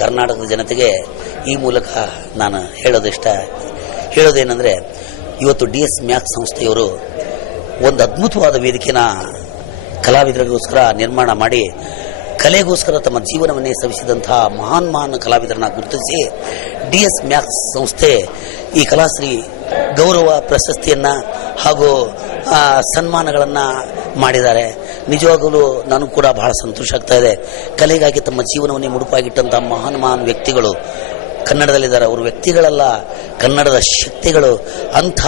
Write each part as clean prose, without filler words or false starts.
ಕರ್ನಾಟಕದ ಜನತೆಗೆ ಈ ಮೂಲಕ ನಾನು ಹೇಳೋದೇನೆಂದರೆ, ಇವತ್ತು DS ಮ್ಯಾಕ್ಸ್ ಸಂಸ್ಥೆಯವರು ಒಂದು ಅದ್ಭುತವಾದ ವೇದಿಕೆನ ಕಲಾವಿದರಿಗೋಸ್ಕರ ನಿರ್ಮಾಣ ಮಾಡಿ ಕಲೆಗೋಸ್ಕರ ತಮ್ಮ ಜೀವನವನ್ನೇ ಸವಿಸಿದಂತಹ ಮಹಾನ್ ಕಲಾವಿದರನ್ನ ಗುರುತಿಸಿ DS ಮ್ಯಾಕ್ಸ್ ಸಂಸ್ಥೆ ಈ ಕಲಾಶ್ರೀ ಗೌರವ ಪ್ರಶಸ್ತಿಯನ್ನ ಹಾಗೂ ಸನ್ಮಾನಗಳನ್ನು ಮಾಡಿದ್ದಾರೆ. ನಿಜವಾಗಲೂ ನನಗೂ ಕೂಡ ಬಹಳ ಸಂತೋಷ ಆಗ್ತಾ ಇದೆ. ಕಲೆಗಾಗಿ ತಮ್ಮ ಜೀವನವನ್ನೇ ಮುಡುಪಾಗಿಟ್ಟಂತಹ ಮಹಾನ್ ವ್ಯಕ್ತಿಗಳು ಕನ್ನಡದಲ್ಲಿದ್ದಾರೆ. ಅವರು ವ್ಯಕ್ತಿಗಳಲ್ಲ, ಕನ್ನಡದ ಶಕ್ತಿಗಳು. ಅಂಥ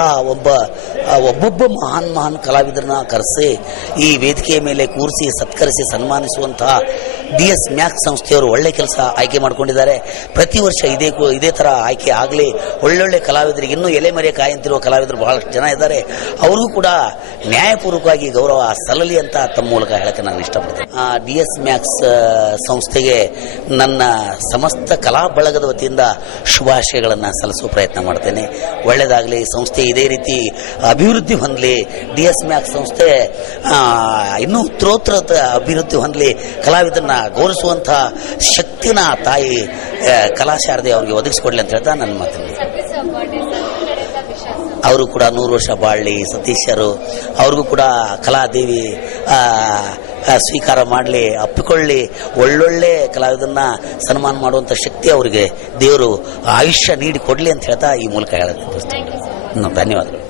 ಒಬ್ಬೊಬ್ಬ ಮಹಾನ್ ಕಲಾವಿದರನ್ನ ಕರೆಸಿ ಈ ವೇದಿಕೆಯ ಮೇಲೆ ಕೂರಿಸಿ ಸತ್ಕರಿಸಿ ಸನ್ಮಾನಿಸುವಂತಹ DS ಮ್ಯಾಕ್ಸ್ ಸಂಸ್ಥೆಯವರು ಒಳ್ಳೆ ಕೆಲಸ ಆಯ್ಕೆ ಮಾಡಿಕೊಂಡಿದ್ದಾರೆ. ಪ್ರತಿ ವರ್ಷ ಇದೇ ಥರ ಆಯ್ಕೆ ಆಗಲಿ. ಒಳ್ಳೊಳ್ಳೆ ಕಲಾವಿದರಿಗೆ ಇನ್ನೂ ಎಲೆಮರೆ ಕಾಯಂತಿರುವ ಕಲಾವಿದರು ಬಹಳಷ್ಟು ಜನ ಇದ್ದಾರೆ. ಅವ್ರಿಗೂ ಕೂಡ ನ್ಯಾಯಪೂರ್ವಕವಾಗಿ ಗೌರವ ಸಲ್ಲಲಿ ಅಂತ ತಮ್ಮ ಮೂಲಕ ಹೇಳಕ್ಕೆ ನಾನು ಇಷ್ಟಪಡ್ತೇನೆ. DS ಮ್ಯಾಕ್ಸ್ ಸಂಸ್ಥೆಗೆ ನನ್ನ ಸಮಸ್ತ ಕಲಾ ಬಳಗದ ವತಿಯಿಂದ ಶುಭಾಶಯಗಳನ್ನು ಸಲ್ಲಿಸುವ ಪ್ರಯತ್ನ ಮಾಡ್ತೇನೆ. ಒಳ್ಳೆಯದಾಗಲಿ, ಸಂಸ್ಥೆ ಇದೇ ರೀತಿ ಅಭಿವೃದ್ಧಿ ಹೊಂದಲಿ. DS ಮ್ಯಾಕ್ಸ್ ಸಂಸ್ಥೆ ಇನ್ನೂ ಉತ್ತರೋತ್ತರ ಅಭಿವೃದ್ಧಿ ಹೊಂದಲಿ. ಕಲಾವಿದರನ್ನ ಗೌರವಿಸುವಂತಹ ಶಕ್ತಿನ ತಾಯಿ ಕಲಾಶಾರದೆ ಅವರಿಗೆ ಒದಗಿಸಿಕೊಡ್ಲಿ ಅಂತ ಹೇಳ್ತಾ ನನ್ನ ಮಾತನ್ನು. ಅವರು ಕೂಡ 100 ವರ್ಷ ಬಾಳಲಿ. ಸತೀಶರು ಅವ್ರಿಗೂ ಕೂಡ ಕಲಾದೇವಿ ಸ್ವೀಕಾರ ಮಾಡಲಿ, ಅಪ್ಪಿಕೊಳ್ಳಿ. ಒಳ್ಳೊಳ್ಳೆ ಕಲಾವಿದನ್ನ ಸನ್ಮಾನ ಮಾಡುವಂಥ ಶಕ್ತಿ ಅವರಿಗೆ ದೇವರು ಆಯುಷ್ಯ ನೀಡಿ ಕೊಡಲಿ ಅಂತ ಹೇಳ್ತಾ ಈ ಮೂಲಕ ಹೇಳೋದು. ಧನ್ಯವಾದಗಳು.